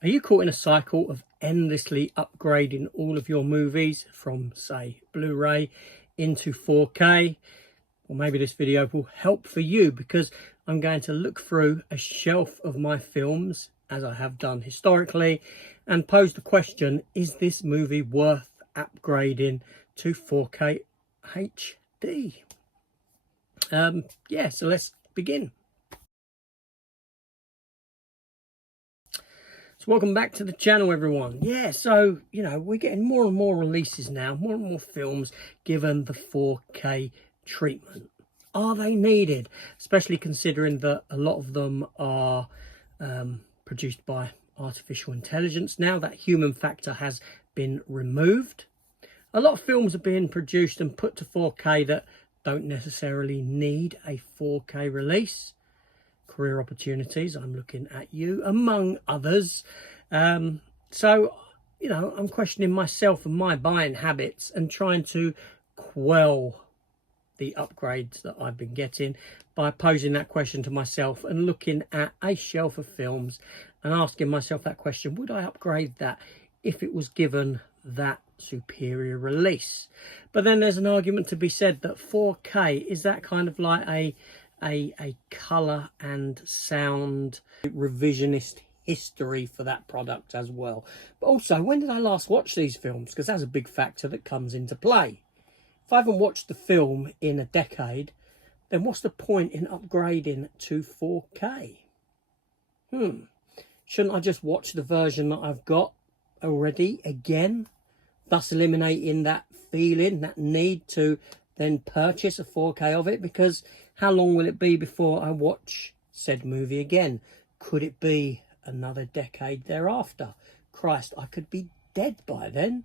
Are you caught in a cycle of endlessly upgrading all of your movies from, say, Blu-ray into 4K? Well, maybe this video will help for you, because I'm going to look through a shelf of my films, as I have done historically, and pose the question, is this movie worth upgrading to 4K HD? So let's begin. So welcome back to the channel, everyone. So we're getting more and more releases now, more and more films given the 4K treatment. Are they needed? Especially considering that a lot of them are produced by artificial intelligence. Now that human factor has been removed, a lot of films are being produced and put to 4K that don't necessarily need a 4K release. Career opportunities, I'm looking at you, among others. I'm questioning myself and my buying habits and trying to quell the upgrades that I've been getting by posing that question to myself and looking at a shelf of films and asking myself that question: would I upgrade that if it was given that superior release? But then there's an argument to be said that 4K is that kind of like a colour and sound revisionist history for that product as well. But also, when did I last watch these films? Because that's a big factor that comes into play. If I haven't watched the film in a decade, then what's the point in upgrading to 4K? Shouldn't I just watch the version that I've got already again, thus eliminating that feeling, that need to then purchase a 4K of it? Because how long will it be before I watch said movie again? Could it be another decade thereafter? Christ, I could be dead by then.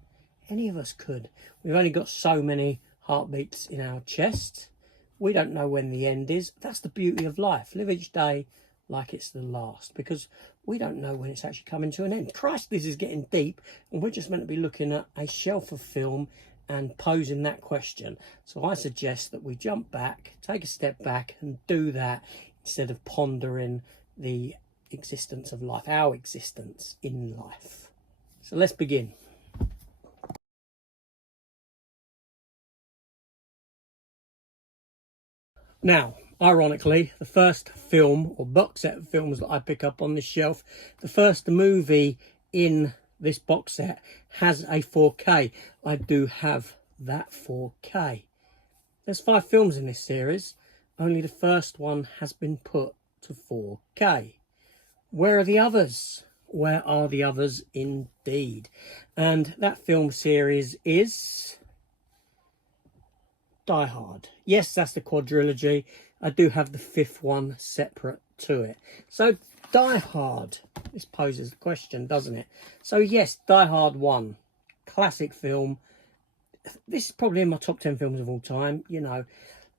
Any of us could. We've only got so many heartbeats in our chest. We don't know when the end is. That's the beauty of life. Live each day like it's the last, because we don't know when it's actually coming to an end. Christ, this is getting deep, and we're just meant to be looking at a shelf of film and posing that question. So I suggest that we jump back, take a step back and do that, instead of pondering the existence of life, our existence in life. So let's begin. Now, ironically, the first film or box set of films that I pick up on this shelf, the first movie in this box set has a 4K. I do have that 4K. There's 5 films in this series. Only the first one has been put to 4K. Where are the others? Where are the others indeed? And that film series is Die Hard. Yes, that's the quadrilogy. I do have the 5th one separate to it. So Die Hard. This poses the question, doesn't it? So yes, Die Hard 1. Classic film. This is probably in my top 10 films of all time.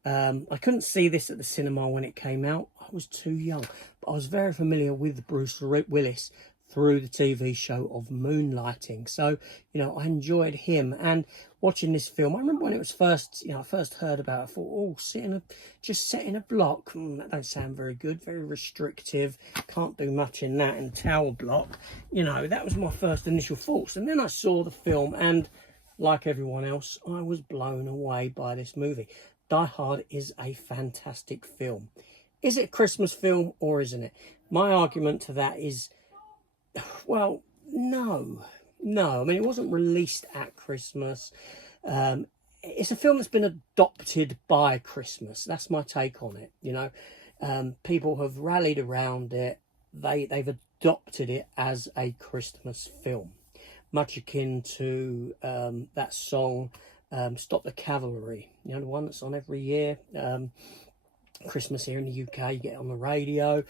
I couldn't see this at the cinema when it came out. I was too young. But I was very familiar with Bruce Willis through the TV show of Moonlighting. So, I enjoyed him. And watching this film, I remember when it was first, I first heard about it, I thought, just set in a block. That don't sound very good, very restrictive. Can't do much in that, in tower block. That was my first initial thoughts. And then I saw the film, and like everyone else, I was blown away by this movie. Die Hard is a fantastic film. Is it a Christmas film or isn't it? My argument to that is, well, no. I mean, it wasn't released at Christmas. It's a film that's been adopted by Christmas. That's my take on it. People have rallied around it. They've adopted it as a Christmas film, much akin to that song, Stop the Cavalry. The one that's on every year. Christmas here in the UK, you get it on the radio.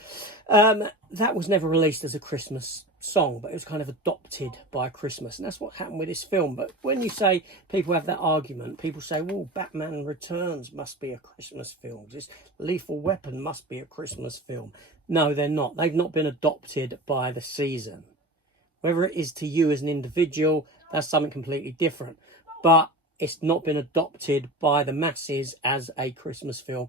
That was never released as a Christmas song, but it was kind of adopted by Christmas, and that's what happened with this film. But when you say, people have that argument, people say, well, Batman Returns must be a Christmas film, this Lethal Weapon must be a Christmas film. No, they're not. They've not been adopted by the season. Whether it is to you as an individual, that's something completely different, but it's not been adopted by the masses as a Christmas film,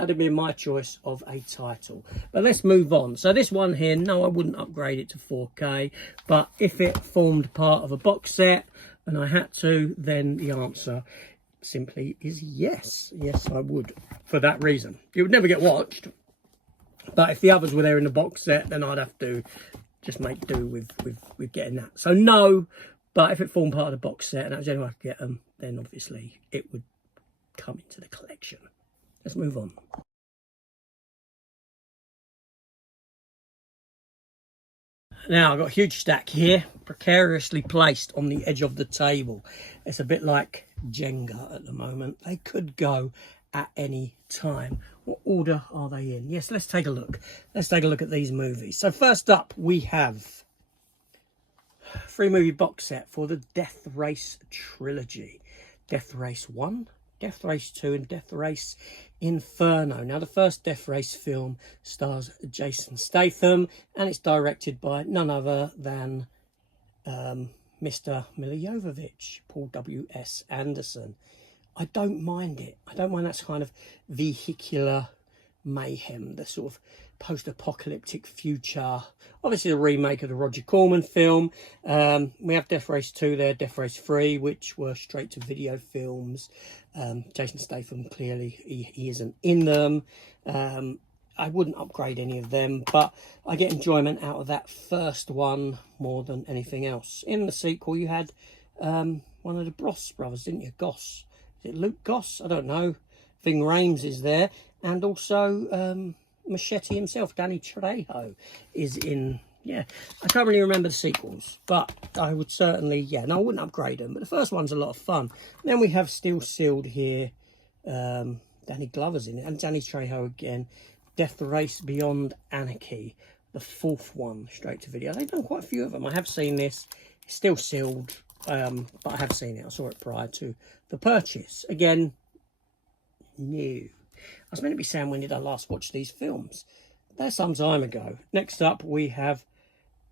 that'd be my choice of a title. But let's move on. So this one here, no, I wouldn't upgrade it to 4K, but if it formed part of a box set and I had to, then the answer simply is yes. Yes, I would, for that reason. It would never get watched, but if the others were there in the box set, then I'd have to just make do with getting that. So no, but if it formed part of the box set and that was the only way I could get them, then obviously it would come into the collection. Let's move on. Now I've got a huge stack here, precariously placed on the edge of the table. It's a bit like Jenga at the moment. They could go at any time. What order are they in? Yes, let's take a look. Let's take a look at these movies. So first up, we have a 3-movie box set for the Death Race trilogy. Death Race 1, Death Race 2 and Death Race Inferno. Now the first Death Race film stars Jason Statham and it's directed by none other than Mr. Milla Jovovich, Paul W.S. Anderson. I don't mind it. I don't mind that kind of vehicular mayhem, the sort of post-apocalyptic future. Obviously a remake of the Roger Corman film. We have Death Race 2 there, Death Race 3, which were straight to video films. Jason Statham, clearly he isn't in them. I wouldn't upgrade any of them, but I get enjoyment out of that first one more than anything else. In the sequel you had one of the Bros brothers, didn't you? Goss. Is it Luke Goss? I don't know. Ving Rhames is there, and also Machete himself, Danny Trejo, is in. Yeah, I can't really remember the sequels, but I would certainly, yeah, no, I wouldn't upgrade them. But the first one's a lot of fun. And then we have Still Sealed here. Danny Glover's in it, and Danny Trejo again. Death Race Beyond Anarchy, the 4th one, straight to video. They've done quite a few of them. I have seen this. It's still sealed, but I have seen it. I saw it prior to the purchase. Again, new. I was meant to be saying, when did I last watch these films? That's some time ago. Next up, we have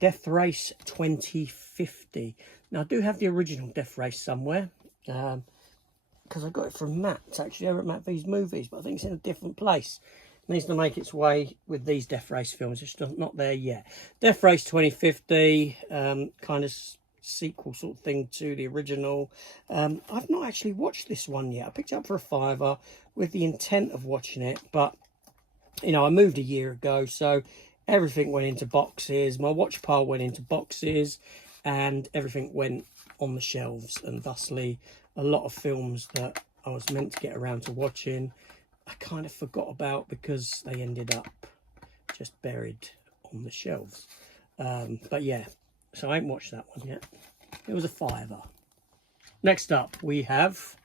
Death Race 2050. Now, I do have the original Death Race somewhere, because I got it from Matt. It's actually over at Matt V's Movies, but I think it's in a different place. It needs to make its way with these Death Race films. It's just not there yet. Death Race 2050, kind of sequel sort of thing to the original. I've not actually watched this one yet. I picked it up for a £5 with the intent of watching it, but you know, I moved a year ago, so everything went into boxes. My watch pile went into boxes, and everything went on the shelves, and thusly a lot of films that I was meant to get around to watching I kind of forgot about, because they ended up just buried on the shelves. But yeah, so I ain't watched that one yet. It was a £5. Next up, we have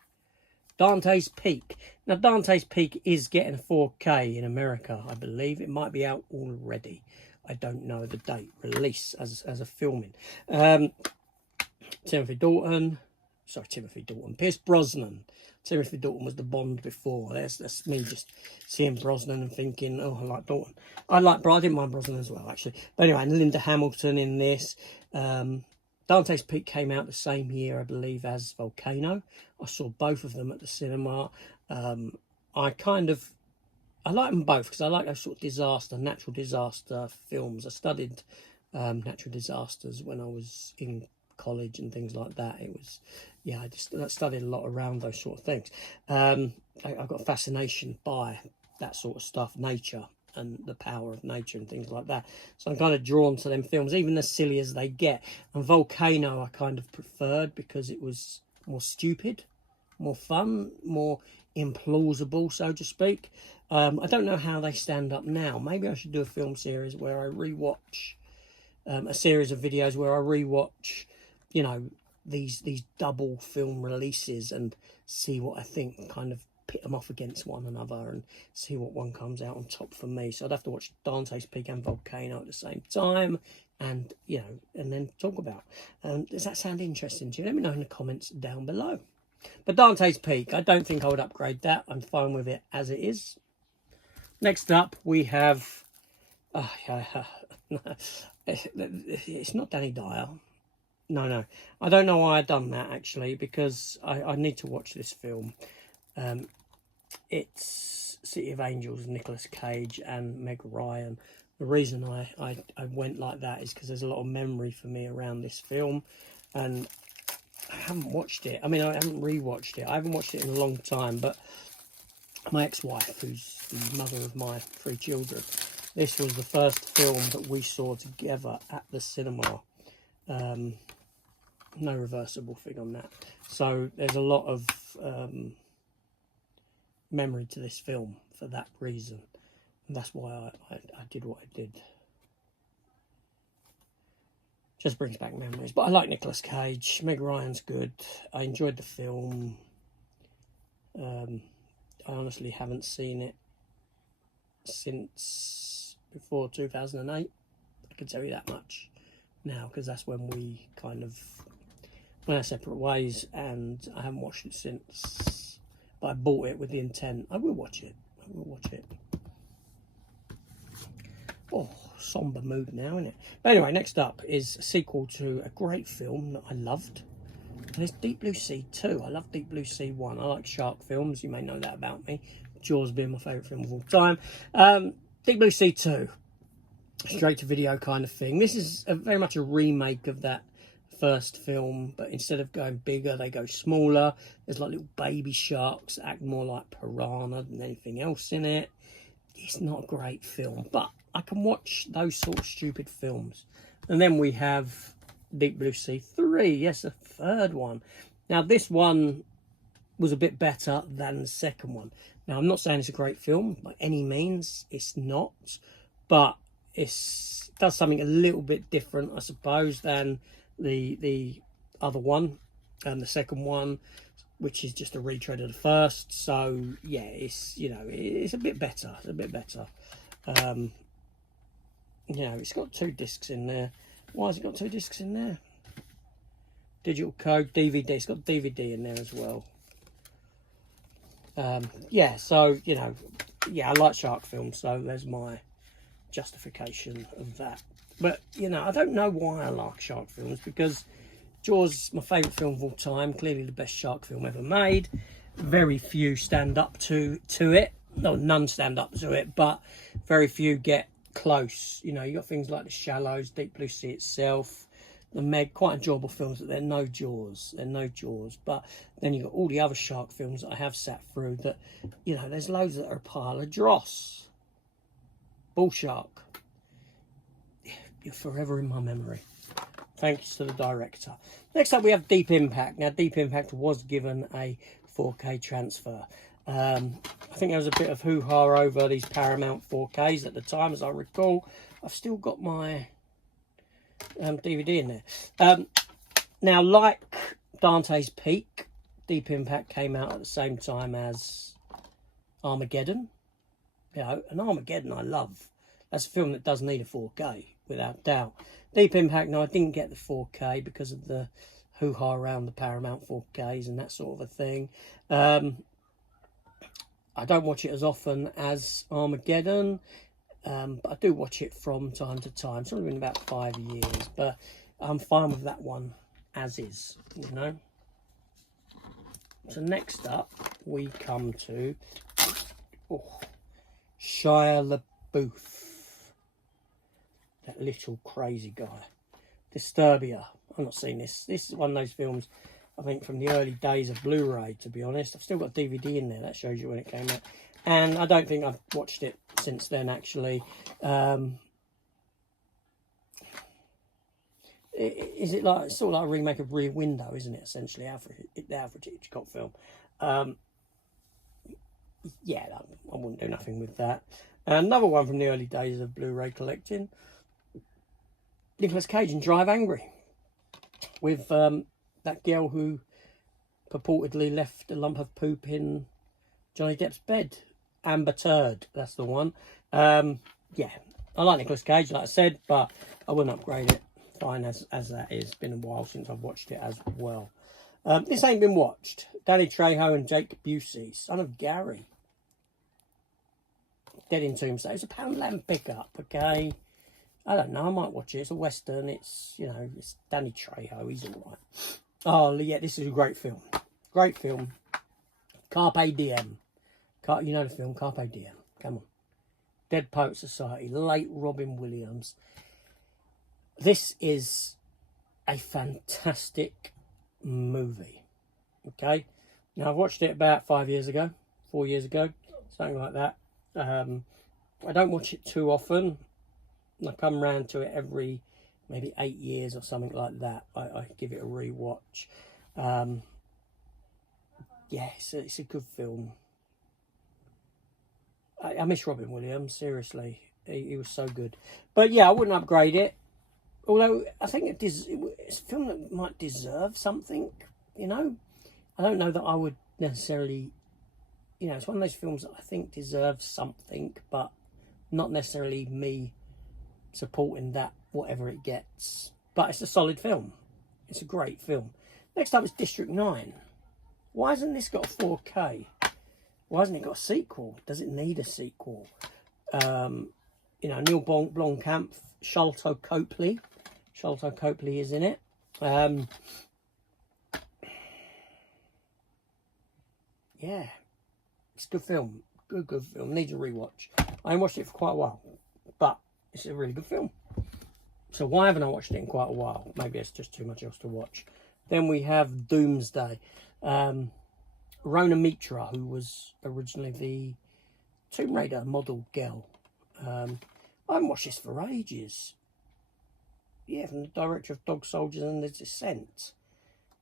Dante's Peak. Now, Dante's Peak is getting a 4K in America, I believe. It might be out already. I don't know the date release as a filming. Timothy Dalton. Pierce Brosnan. Timothy Dalton was the Bond before. That's me just seeing Brosnan and thinking, oh, I like Dalton. I didn't mind Brosnan as well, actually. But anyway, and Linda Hamilton in this. Dante's Peak came out the same year, I believe, as Volcano. I saw both of them at the cinema. I like them both because I like those sort of natural disaster films. I studied natural disasters when I was in college and things like that. It was, yeah, I studied a lot around those sort of things. I got a fascination by that sort of stuff, nature and the power of nature and things like that. So I'm kind of drawn to them films, even as silly as they get. And Volcano I kind of preferred because it was more stupid, more fun, more implausible, so to speak. I don't know how they stand up now. Maybe I should do a film series where I rewatch a series of videos where I rewatch, you know, these double film releases and see what I think, kind of pit them off against one another and see what one comes out on top for me. So I'd have to watch Dante's Peak and Volcano at the same time, and you know, and then talk about. Does that sound interesting to you? Let me know in the comments down below. But Dante's Peak, I don't think I would upgrade that. I'm fine with it as it is. Next up, we have... it's not Danny Dyer. No. I don't know why I've done that, actually, because I need to watch this film. it's City of Angels, Nicolas Cage and Meg Ryan. The reason I went like that is because there's a lot of memory for me around this film, and I haven't watched it. I mean, I haven't rewatched it. I haven't watched it in a long time, but my ex-wife, who's the mother of my 3 children, this was the first film that we saw together at the cinema. No reversible thing on that. So there's a lot of memory to this film for that reason. And that's why I did what I did. Just brings back memories. But I like Nicolas Cage. Meg Ryan's good. I enjoyed the film. I honestly haven't seen it since before 2008. I can tell you that much now, because that's when we kind of went our separate ways, and I haven't watched it since. But I bought it with the intent. I will watch it. I will watch it. Oh, somber mood now, isn't it? But anyway, next up is a sequel to a great film that I loved. And it's Deep Blue Sea 2. I love Deep Blue Sea 1. I like shark films. You may know that about me. Jaws being my favourite film of all time. Deep Blue Sea 2. Straight to video kind of thing. This is very much a remake of that first film, but instead of going bigger, they go smaller. There's like little baby sharks that act more like piranha than anything else in it. It's not a great film, but I can watch those sort of stupid films. And then we have Deep Blue Sea 3. Yes, a third one. Now, this one was a bit better than the second one. Now, I'm not saying it's a great film by any means. It's not. But it does something a little bit different, I suppose, than the other one and the second one, which is just a retread of the first. So yeah, it's, you know, it's a bit better. It's a bit better. You know, it's got 2 discs in there. Why has it got 2 discs in there? Digital code, DVD. It's got DVD in there as well. Yeah, so, you know, yeah, I like shark films, so there's my justification of that. But, you know, I don't know why I like shark films, because Jaws is my favourite film of all time, clearly the best shark film ever made. Very few stand up to it. No, none stand up to it, but very few get close. You know, you got things like The Shallows, Deep Blue Sea itself, The Meg, quite enjoyable films, but they're no Jaws. They're no Jaws. But then you've got all the other shark films that I have sat through that, you know, there's loads that are a pile of dross. Bull Shark. You're forever in my memory. Thanks to the director. Next up, we have Deep Impact. Now, Deep Impact was given a 4K transfer. I think there was a bit of hoo-ha over these Paramount 4Ks at the time, as I recall. I've still got my DVD in there. Now, like Dante's Peak, Deep Impact came out at the same time as Armageddon. You know, and Armageddon I love. That's a film that does need a 4K, without doubt. Deep Impact, no, I didn't get the 4K because of the hoo-ha around the Paramount 4Ks and that sort of a thing. I don't watch it as often as Armageddon, but I do watch it from time to time. It's only been about 5 years, but I'm fine with that one as is, you know. So next up, we come to Shia LaBeouf. That little crazy guy. Disturbia. I've not seen this. This is one of those films, I think, from the early days of Blu-ray, to be honest. I've still got DVD in there. That shows you when it came out. And I don't think I've watched it since then, actually. Is it like, it's sort of like a remake of Rear Window, isn't it, essentially, the Alfred Hitchcock film? Yeah, I wouldn't do nothing with that. Another one from the early days of Blu-ray collecting. Nicolas Cage in Drive Angry. With that girl who purportedly left a lump of poop in Johnny Depp's bed. Amber Turd, that's the one. Yeah, I like Nicolas Cage, like I said, but I wouldn't upgrade it. Fine as that is. It's been a while since I've watched it as well. This ain't been watched. Danny Trejo and Jake Busey, son of Gary. Dead in Tombstone. It's a Poundland pickup, okay? I don't know, I might watch it. It's a Western. It's, you know, it's Danny Trejo. He's all right. Oh, yeah, this is a great film. Great film. Carpe Diem. You know the film Carpe Diem. Come on. Dead Poet Society, late Robin Williams. This is a fantastic movie. Okay, now I've watched it about 4 years ago, something like that. I don't watch it too often. I come round to it every maybe 8 years or something like that. I give it a rewatch. Yes, it's a good film. I miss Robin Williams, seriously. He was so good. But yeah, I wouldn't upgrade it. Although I think it's a film that might deserve something, you know. I don't know that I would necessarily, you know, it's one of those films that I think deserves something, but not necessarily me supporting that, whatever it gets. But it's a solid film. It's a great film. Next up is District 9. Why hasn't this got a 4K? Why hasn't it got a sequel? Does it need a sequel? You know, Neil Blomkamp, Sharlto Copley. Sharlto Copley is in it. Yeah, it's a good film. Good film. Needs a rewatch. I haven't watched it for quite a while, but it's a really good film. So why haven't I watched it in quite a while? Maybe it's just too much else to watch. Then we have Doomsday. Rona Mitra, who was originally the Tomb Raider model girl. I haven't watched this for ages. Yeah, from the director of Dog Soldiers and The Descent.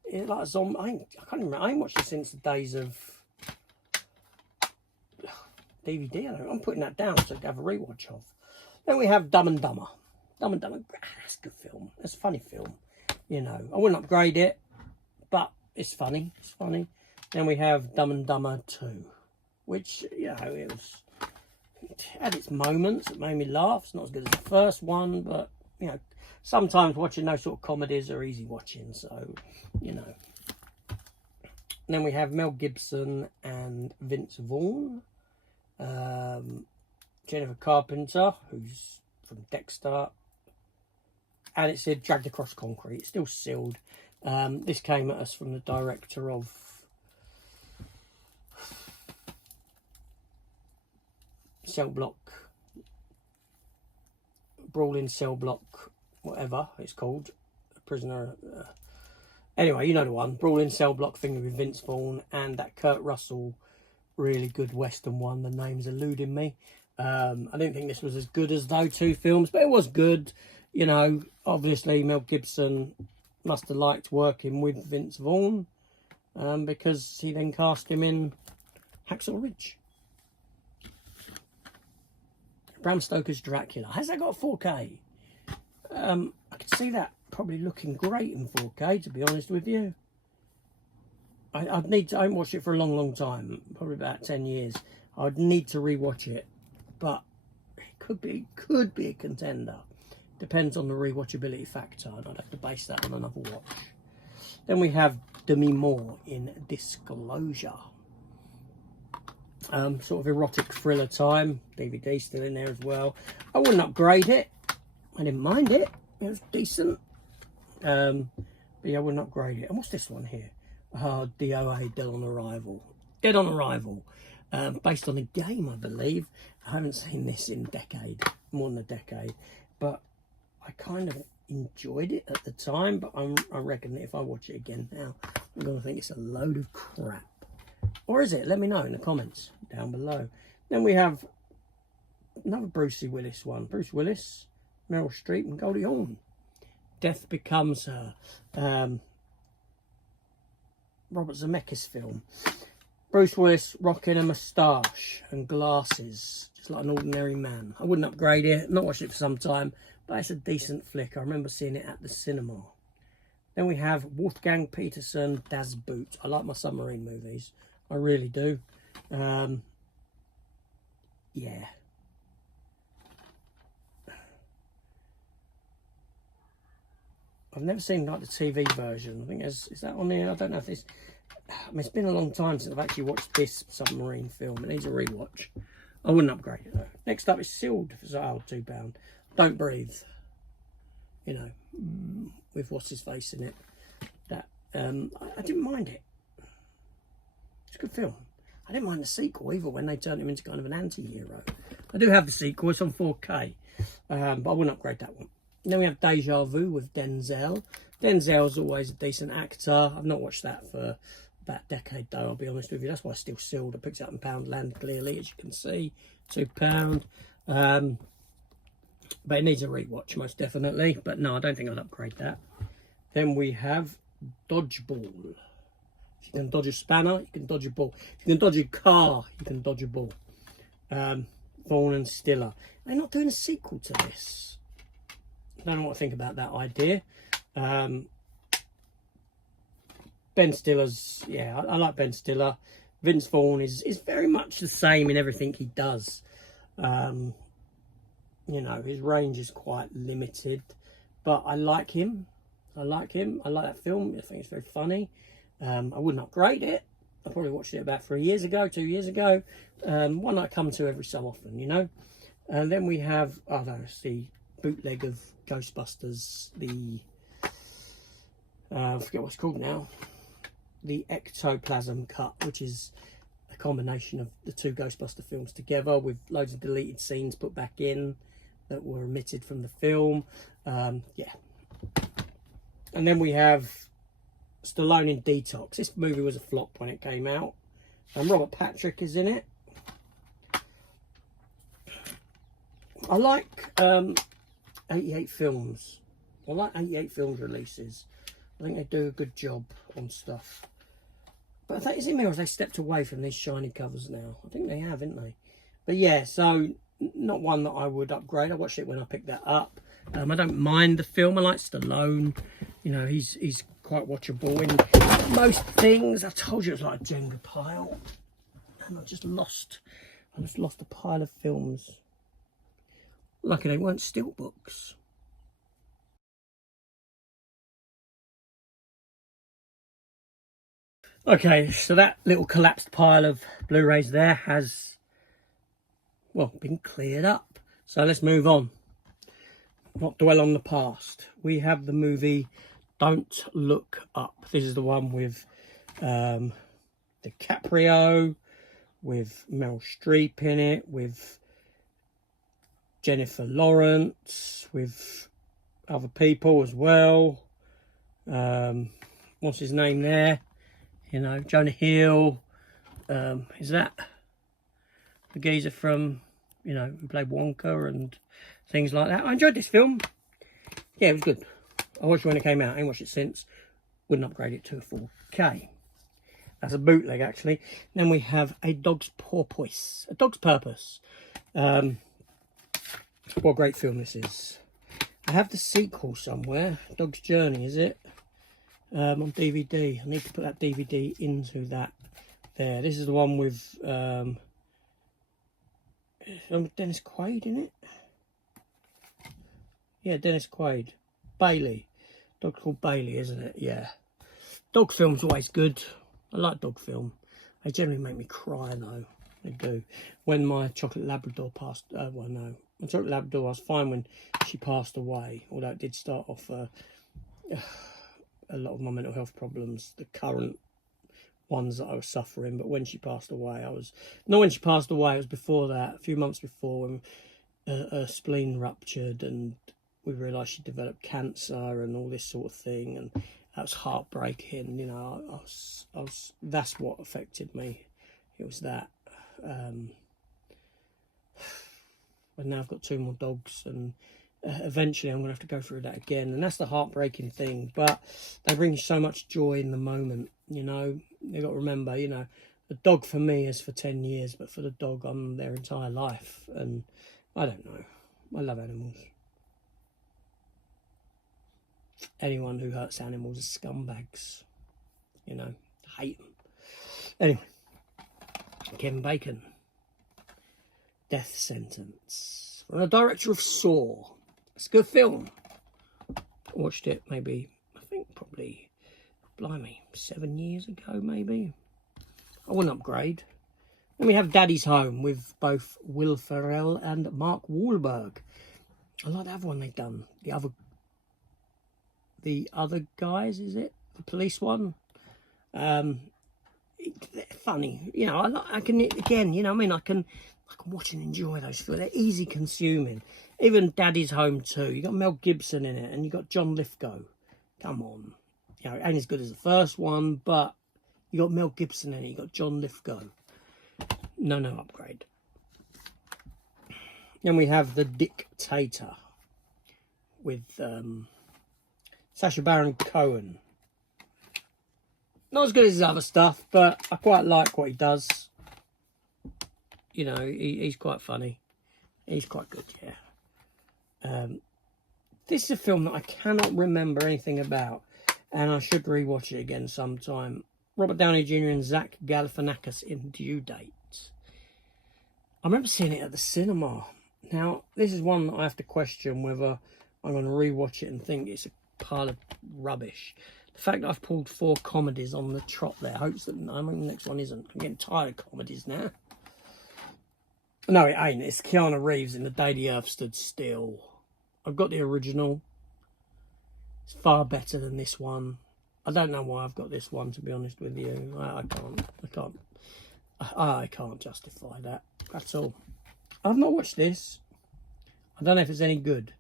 It's like a zombie. I can't remember. I ain't watched it since the days of DVD. I'm putting that down to have a rewatch of. Then we have Dumb and Dumber. Dumb and Dumber. That's a good film. That's a funny film. You know, I wouldn't upgrade it, but it's funny. It's funny. Then we have Dumb and Dumber 2, which, you know, it had its moments. It made me laugh. It's not as good as the first one, but, you know, sometimes watching those sort of comedies are easy watching, so, you know. And then we have Mel Gibson and Vince Vaughn. Jennifer Carpenter, who's from Dexter. And it said Dragged Across Concrete. It's still sealed. This came at us from the director of Cell Block, Brawling Cell Block, whatever it's called, Prisoner. Anyway, you know the one, Brawling Cell Block thing with Vince Vaughn, and that Kurt Russell really good Western one. The name's eluding me. I didn't think this was as good as those two films, but it was good. You know, obviously Mel Gibson must have liked working with Vince Vaughn, because he then cast him in Hacksaw Ridge. Bram Stoker's Dracula. Has that got 4K? I could see that probably looking great in 4K, to be honest with you. I haven't watched it for a long time, probably about 10 years. I'd need to rewatch it, but it could be a contender. Depends on the rewatchability factor, and I'd have to base that on another watch. Then we have Demi Moore in Disclosure. Sort of erotic thriller time. DVD still in there as well. I wouldn't upgrade it. I didn't mind it. It was decent. But yeah, I wouldn't upgrade it. And what's this one here? DOA, Dead on Arrival. Dead on Arrival. Based on a game, I believe. I haven't seen this in a decade. More than a decade. But I kind of enjoyed it at the time. But I reckon that if I watch it again now, I'm going to think it's a load of crap. Or is it? Let me know in the comments down below. Then we have another Bruce Willis one. Bruce Willis, Meryl Streep and Goldie Hawn. Death Becomes Her. Robert Zemeckis film. Bruce Willis rocking a moustache and glasses, just like an ordinary man. I wouldn't upgrade it. Not watched it for some time, but it's a decent flick. I remember seeing it at the cinema. Then we have Wolfgang Petersen, Das Boot. I like my submarine movies. I really do. Yeah. I've never seen like the TV version. I think is that on there? I don't know if this. I mean, it's been a long time since I've actually watched this submarine film. It needs a rewatch. I wouldn't upgrade it though. Next up is Sealed for £2. Don't Breathe. You know, with what's his face in it. That I didn't mind it. It's a good film. I didn't mind the sequel either when they turned him into kind of an anti-hero. I do have the sequel, it's on 4K, but I wouldn't upgrade that one. And then we have Deja Vu with Denzel. Denzel's always a decent actor. I've not watched that for about a decade though, I'll be honest with you. That's why I still sealed. I picked it up in Poundland clearly, as you can see, £2. But it needs a rewatch most definitely. But no, I don't think I'd upgrade that. Then we have Dodgeball. If you can dodge a spanner, you can dodge a ball. If you can dodge a car, you can dodge a ball. Vaughan and Stiller. They're not doing a sequel to this. I don't know what to think about that idea. Ben Stiller's, yeah, I like Ben Stiller. Vince Vaughn is very much the same in everything he does. You know, his range is quite limited, but I like him. I like that film. I think it's very funny. I wouldn't upgrade it. I probably watched it about 2 years ago. One I come to every so often, you know. And then we have, I don't know, it's the bootleg of Ghostbusters, the, I forget what it's called now, the Ectoplasm cut, which is a combination of the 2 Ghostbuster films together with loads of deleted scenes put back in that were omitted from the film. Yeah. And then we have Stallone in Detox. This movie was a flop when it came out. Robert Patrick is in it. I like 88 Films. I like 88 Films releases. I think they do a good job on stuff. But I think, is it me or have they stepped away from these shiny covers now? I think they have, haven't they? But yeah, so not one that I would upgrade. I watched it when I picked that up. I don't mind the film. I like Stallone. You know, he's quite watchable in most things. I told you it was like a Jenga pile. And I just lost a pile of films. Lucky they weren't steelbooks. Okay, so that little collapsed pile of Blu-rays there has, well, been cleared up. So let's move on. Not dwell on the past. We have the movie Don't Look Up. This is the one with DiCaprio, with Meryl Streep in it, with Jennifer Lawrence, with other people as well. What's his name there? You know, Jonah Hill. Is that the geezer from, you know, who played Wonka and things like that? I enjoyed this film. Yeah, it was good. I watched it when it came out. I ain't watched it since. Wouldn't upgrade it to a 4K. That's a bootleg, actually. Then we have A Dog's Porpoise. A Dog's Purpose. What a great film this is. I have the sequel somewhere. Dog's Journey, is it? On DVD. I need to put that DVD into that there. This is the one with Dennis Quaid in it. Yeah, Dennis Quaid. Bailey. Dog's called Bailey, isn't it? Yeah. Dog film's always good. I like dog film. They generally make me cry though. They do. When my chocolate Labrador passed, well no, my chocolate Labrador, I was fine when she passed away. Although it did start off a lot of my mental health problems, the current ones that I was suffering. But when she passed away, it was before that, a few months before, when her spleen ruptured and we realised she developed cancer and all this sort of thing, and that was heartbreaking. You know, I was that's what affected me. It was that. And now I've got 2 more dogs, and eventually I'm going to have to go through that again, and that's the heartbreaking thing. But they bring so much joy in the moment, you know. You've got to remember, you know, the dog for me is for 10 years, but for the dog I'm their entire life. And I don't know, I love animals. Anyone who hurts animals is scumbags, you know. Hate them. Anyway, Kevin Bacon, Death Sentence, from the director of Saw. It's a good film. I watched it maybe, I think probably, blimey, 7 years ago maybe. I wouldn't upgrade. Then we have Daddy's Home with both Will Ferrell and Mark Wahlberg. I like the other one they've done. The other guys, is it? The police one? funny. You know, I can, again, you know what I mean? I can watch and enjoy those films. They're easy consuming. Even Daddy's Home 2. You got Mel Gibson in it, and you got John Lithgow. Come on. You know, it ain't as good as the first one, but you got Mel Gibson in it. You got John Lithgow. No upgrade. Then we have The Dictator with Sacha Baron Cohen. Not as good as his other stuff, but I quite like what he does. You know, he's quite funny. He's quite good, yeah. This is a film that I cannot remember anything about, and I should rewatch it again sometime. Robert Downey Jr. and Zach Galifianakis in Due Date. I remember seeing it at the cinema. Now, this is one that I have to question whether I'm going to rewatch it and think it's a pile of rubbish. The fact that I've pulled 4 comedies on the trot there hopes that the next one isn't. I'm getting tired of comedies now. No, it ain't. It's Keanu Reeves in The Day the Earth Stood Still. I've got the original. It's far better than this one. I don't know why I've got this one, to be honest with you. I can't justify that at all. I've not watched this. I don't know if it's any good.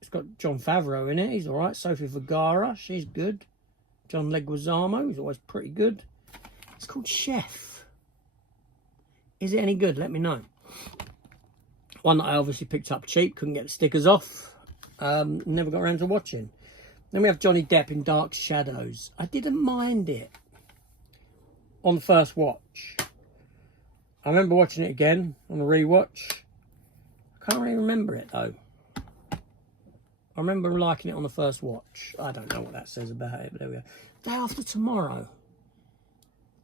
It's got Jon Favreau in it. He's all right. Sofia Vergara, she's good. John Leguizamo, he's always pretty good. It's called Chef. Is it any good? Let me know. One that I obviously picked up cheap. Couldn't get the stickers off. Never got around to watching. Then we have Johnny Depp in Dark Shadows. I didn't mind it on the first watch. I remember watching it again on the rewatch. I can't really remember it though. I remember liking it on the first watch. I don't know what that says about it, but there we go. Day After Tomorrow.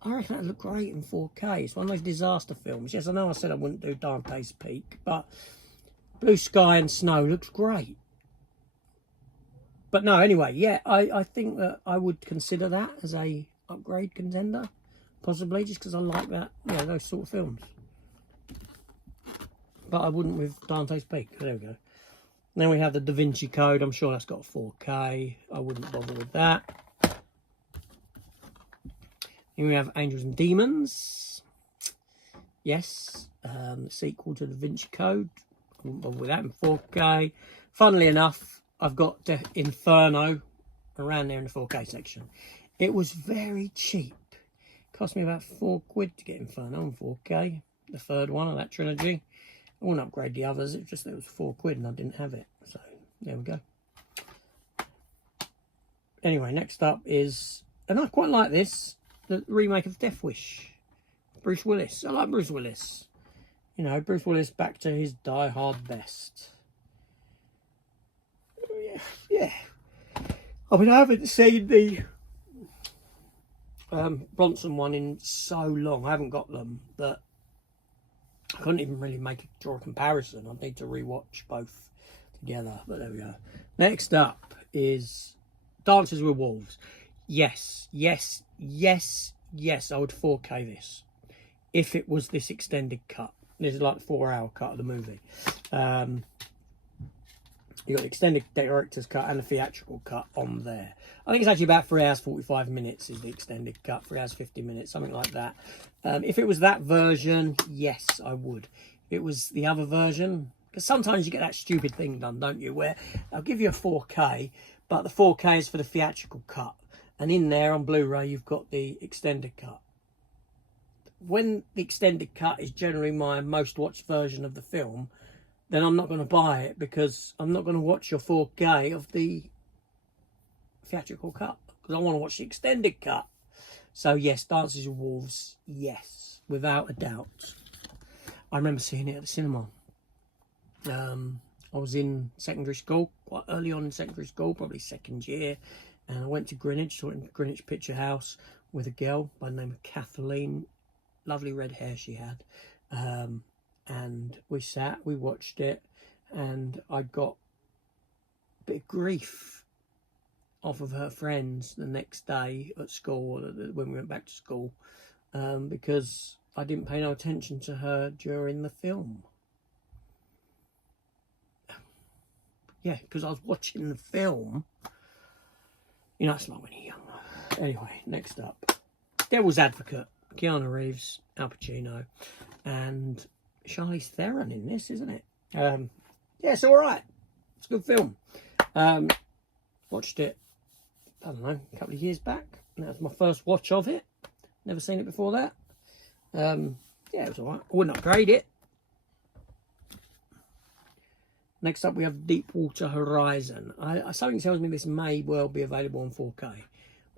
I reckon that'd look great in 4K. It's one of those disaster films. Yes, I know I said I wouldn't do Dante's Peak, but blue sky and snow looks great. But no, anyway, yeah, I think that I would consider that as a upgrade contender. Possibly, just because I like that, yeah, those sort of films. But I wouldn't with Dante's Peak. There we go. Then we have the Da Vinci Code. I'm sure that's got 4K. I wouldn't bother with that. Then we have Angels and Demons. Yes, the sequel to Da Vinci Code. I wouldn't bother with that in 4K. Funnily enough, I've got Inferno around there in the 4K section. It was very cheap. Cost me about £4 to get Inferno on 4K. The third one of that trilogy. I wouldn't upgrade the others. It was just that it was £4 and I didn't have it. So there we go. Anyway, next up is, and I quite like this, the remake of Death Wish. Bruce Willis. I like Bruce Willis. You know, Bruce Willis back to his Die Hard best. Yeah. I mean, I haven't seen the Bronson one in so long. I haven't got them that I couldn't even really draw a comparison. I'd need to rewatch both together, but there we go. Next up is Dances with Wolves. Yes, I would 4K this if it was this extended cut. This is like the 4-hour cut of the movie. You got the extended director's cut and the theatrical cut on there. I think it's actually about 3 hours 45 minutes is the extended cut, 3 hours 50 minutes, something like that. If it was that version, yes, I would. If it was the other version, because sometimes you get that stupid thing done, don't you, where I'll give you a 4K, but the 4K is for the theatrical cut. And in there on Blu-ray, you've got the extended cut. When the extended cut is generally my most watched version of the film, then I'm not going to buy it because I'm not going to watch your 4K of the theatrical cut because I want to watch the extended cut. So yes, Dances with Wolves, yes, without a doubt. I remember seeing it at the cinema. I was in secondary school, quite early on in secondary school, probably second year, and I went to Greenwich, saw it in Greenwich Picture House with a girl by the name of Kathleen. Lovely red hair she had. And we sat, we watched it, and I got a bit of grief off of her friends the next day at school, when we went back to school, because I didn't pay no attention to her during the film. Yeah, because I was watching the film. You know, it's like when you're young. Anyway, next up, Devil's Advocate. Keanu Reeves, Al Pacino, and Charlize Theron in this, isn't it? Yeah, it's all right. It's a good film. Watched it, I don't know, a couple of years back. That was my first watch of it. Never seen it before that. Yeah, it was all right. I wouldn't upgrade it. Next up, we have Deepwater Horizon. Something tells me this may well be available on 4K.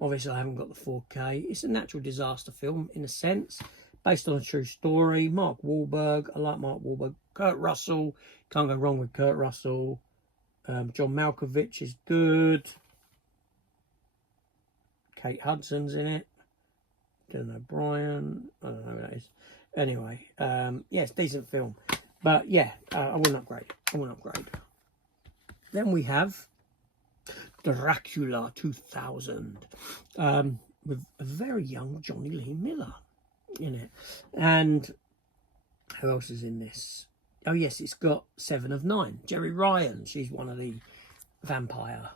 Obviously, I haven't got the 4K. It's a natural disaster film, in a sense, based on a true story. Mark Wahlberg. I like Mark Wahlberg. Kurt Russell. Can't go wrong with Kurt Russell. John Malkovich is good. Kate Hudson's in it. Dylan O'Brien. I don't know who that is. Anyway, yeah, it's a decent film. But yeah, I wouldn't upgrade it. I wouldn't upgrade. Then we have Dracula 2000 with a very young Johnny Lee Miller in it. And who else is in this? Oh yes, it's got Seven of Nine. Jerry Ryan, she's one of the vampire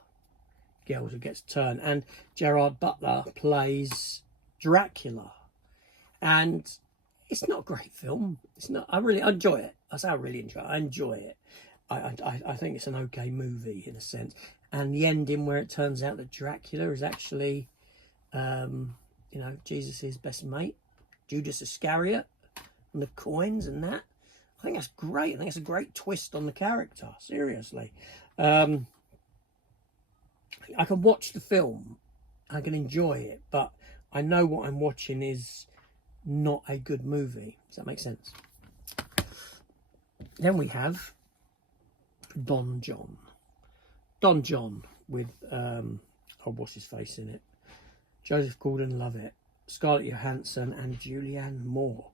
girls who gets turned. And Gerard Butler plays Dracula. And it's not a great film. It's not. I really enjoy it. I say I really enjoy it. I enjoy it. I think it's an okay movie in a sense. And the ending where it turns out that Dracula is actually, you know, Jesus' best mate, Judas Iscariot, and the coins and that. I think that's great. I think it's a great twist on the character. Seriously. I can watch the film. I can enjoy it. But I know what I'm watching is not a good movie. Does that make sense? Then we have Don John. Don John with, what's his face in it? Joseph Gordon-Levitt, Scarlett Johansson and Julianne Moore.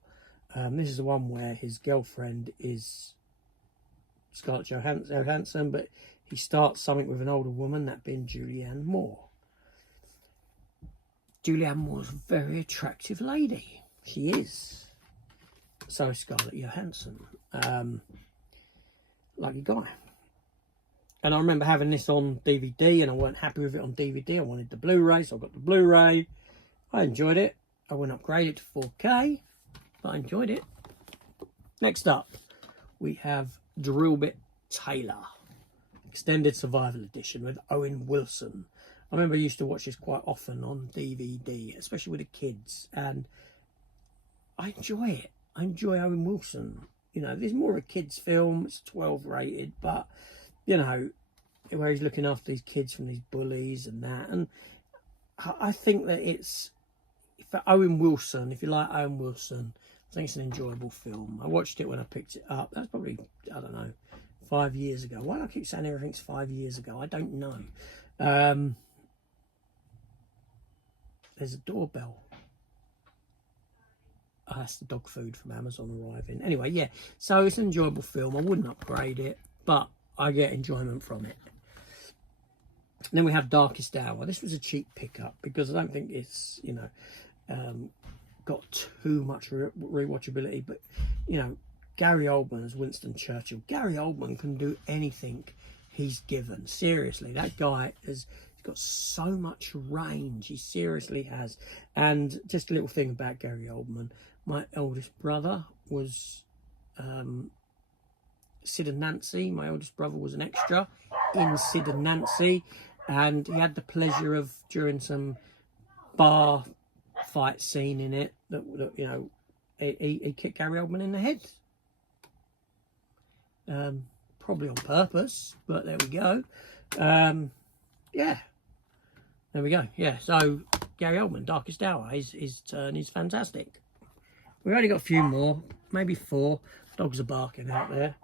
This is the one where his girlfriend is Scarlett Johansson, but he starts something with an older woman, that being Julianne Moore. Julianne Moore's a very attractive lady. She is. So is Scarlett Johansson. Lucky guy. And I remember having this on DVD and I weren't happy with it on DVD. I wanted the Blu-ray, so I got the Blu-ray. I enjoyed it. I wouldn't upgrade it to 4K, but I enjoyed it. Next up, we have Drillbit Taylor. Extended Survival Edition with Owen Wilson. I remember I used to watch this quite often on DVD, especially with the kids. And I enjoy it. I enjoy Owen Wilson. You know, there's more of a kid's film. It's 12 rated, but, you know, where he's looking after these kids from these bullies and that. And I think that it's, for Owen Wilson, if you like Owen Wilson, I think it's an enjoyable film. I watched it when I picked it up. That's probably, I don't know, 5 years ago. Why do I keep saying everything's 5 years ago? I don't know. There's a doorbell. Oh, that's the dog food from Amazon arriving. Anyway, yeah. So it's an enjoyable film. I wouldn't upgrade it, but I get enjoyment from it. And then we have Darkest Hour. This was a cheap pickup because I don't think it's, you know, got too much rewatchability. But, you know, Gary Oldman as Winston Churchill. Gary Oldman can do anything he's given. Seriously, that guy has got so much range. He seriously has. And just a little thing about Gary Oldman. My eldest brother was Sid and Nancy. My eldest brother was an extra in Sid and Nancy. And he had the pleasure of, during some bar fight scene in it, that you know, he kicked Gary Oldman in the head. Probably on purpose, but there we go. Yeah. There we go. Yeah, so Gary Oldman, Darkest Hour, his turn is fantastic. We've only got a few more, maybe 4. Dogs are barking out there.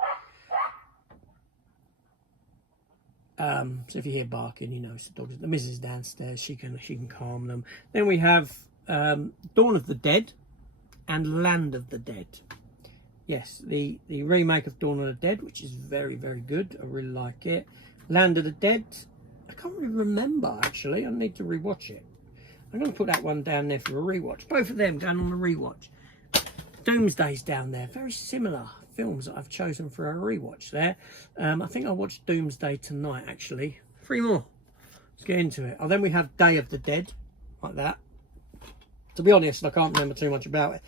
So if you hear barking, you know it's the dogs. The missus downstairs, she can calm them. Then we have Dawn of the Dead and Land of the Dead. Yes, the remake of Dawn of the Dead, which is very, very good. I really like it. Land of the Dead, I can't really remember, actually. I need to rewatch it. I'm going to put that one down there for a rewatch. Both of them going on a rewatch. Doomsday's down there. Very similar films that I've chosen for a rewatch there. I think I'll watch Doomsday tonight, actually. 3 more. Let's get into it. Oh, then we have Day of the Dead. like that. To be honest, I can't remember too much about it.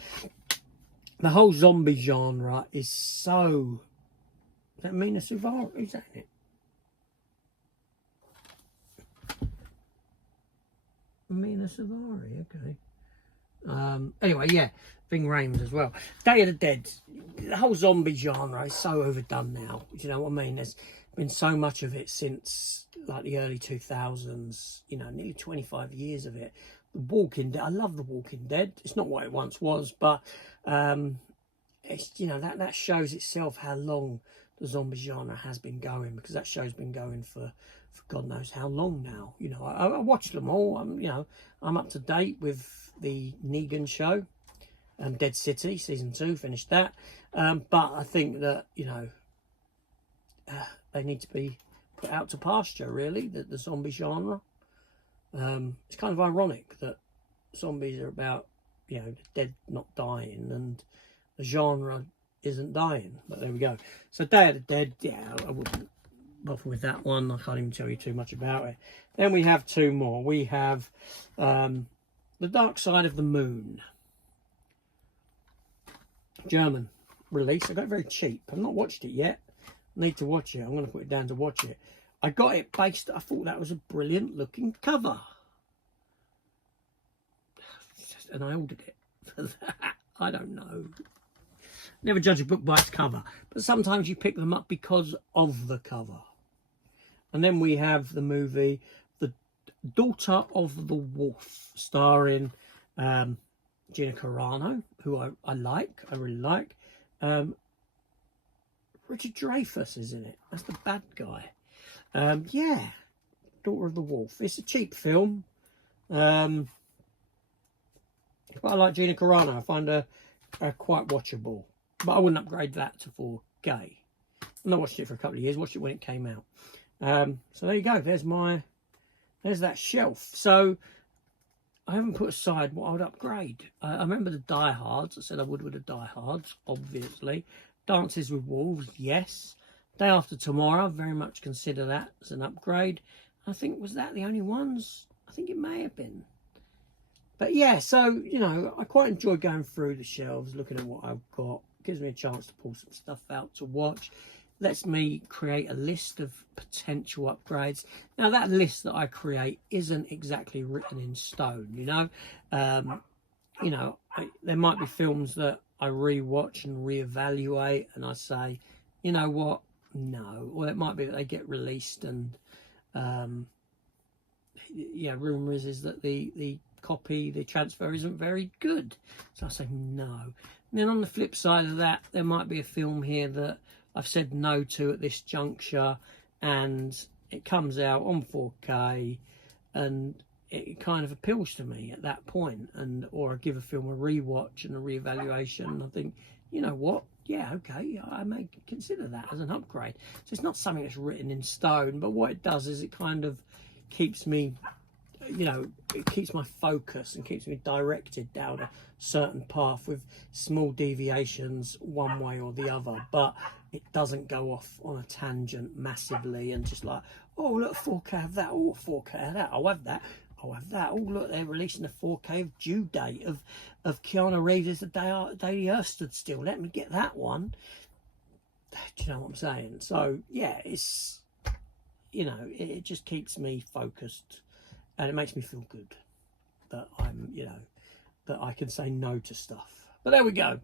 The whole zombie genre is so... Is that Mena Suvari? Who's that in it? Mena Suvari, okay. Anyway, yeah, Ving Rhames as well. Day of the Dead. The whole zombie genre is so overdone now. Do you know what I mean? There's been so much of it since like the early 2000s. You know, nearly 25 years of it. The Walking Dead. I love The Walking Dead. It's not what it once was, but it's, you know, that shows itself how long the zombie genre has been going, because that show's been going for God knows how long now. You know, I watched them all. You know, I'm up to date with the Negan show, Dead City season 2, finished that. But I think that, you know, they need to be put out to pasture, really, the zombie genre. It's kind of ironic that zombies are about, you know, the dead not dying, and the genre isn't dying. But there we go. So Day of the Dead, yeah, I wouldn't bother with that one. I can't even tell you too much about it. Then we have two more. We have The Dark Side of the Moon. German release. I got it very cheap. I've not watched it yet. Need to watch it. I'm going to put it down to watch it. I got it based... I thought that was a brilliant looking cover. And I ordered it for that. I don't know. Never judge a book by its cover. But sometimes you pick them up because of the cover. And then we have the movie The Daughter of the Wolf, starring Gina Carano, who I like. I really like. Richard Dreyfuss is in it. That's the bad guy. Yeah. Daughter of the Wolf. It's a cheap film. But I like Gina Carano. I find her quite watchable. But I wouldn't upgrade that to 4K. And I watched it for a couple of years. Watched it when it came out. So there you go. There's that shelf. So I haven't put aside what I would upgrade. I remember the Die Hards. I said I would with the Die Hards, obviously. Dances with Wolves, yes. Day After Tomorrow, very much consider that as an upgrade. I think, was that the only ones? I think it may have been. But yeah, so, you know, I quite enjoy going through the shelves, looking at what I've got. Gives me a chance to pull some stuff out to watch. Lets me create a list of potential upgrades. Now, that list that I create isn't exactly written in stone, you know. You know, there might be films that I re-watch and re-evaluate, and I say, you know what, no. Or it might be that they get released, and yeah, rumour is that the copy, the transfer isn't very good, so I say no. And then on the flip side of that, there might be a film here that I've said no to at this juncture, and it comes out on 4K, and it kind of appeals to me at that point, and or I give a film a rewatch and a reevaluation, and I think, you know what, yeah, okay, I may consider that as an upgrade. So it's not something that's written in stone, but what it does is it kind of keeps me, you know, it keeps my focus and keeps me directed down a certain path with small deviations one way or the other, but it doesn't go off on a tangent massively and just like, oh look, 4K of that, oh 4K of that, I'll have that, I'll have that. Oh look, they're releasing a 4K of due date of Keanu Reeves as the day the Earth stood still. Let me get that one. Do you know what I'm saying? So yeah, it's, you know, it just keeps me focused, and it makes me feel good that I'm, you know, that I can say no to stuff. But there we go.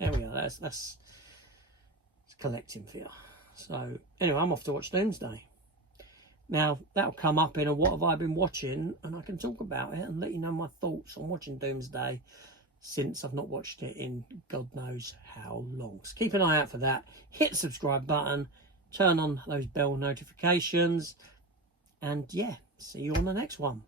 There we are. That's collecting for you. So anyway, I'm off to watch Doomsday. Now, that'll come up in a what have I been watching, and I can talk about it and let you know my thoughts on watching Doomsday, since I've not watched it in God knows how long. So keep an eye out for that. Hit the subscribe button, turn on those bell notifications, and yeah, see you on the next one.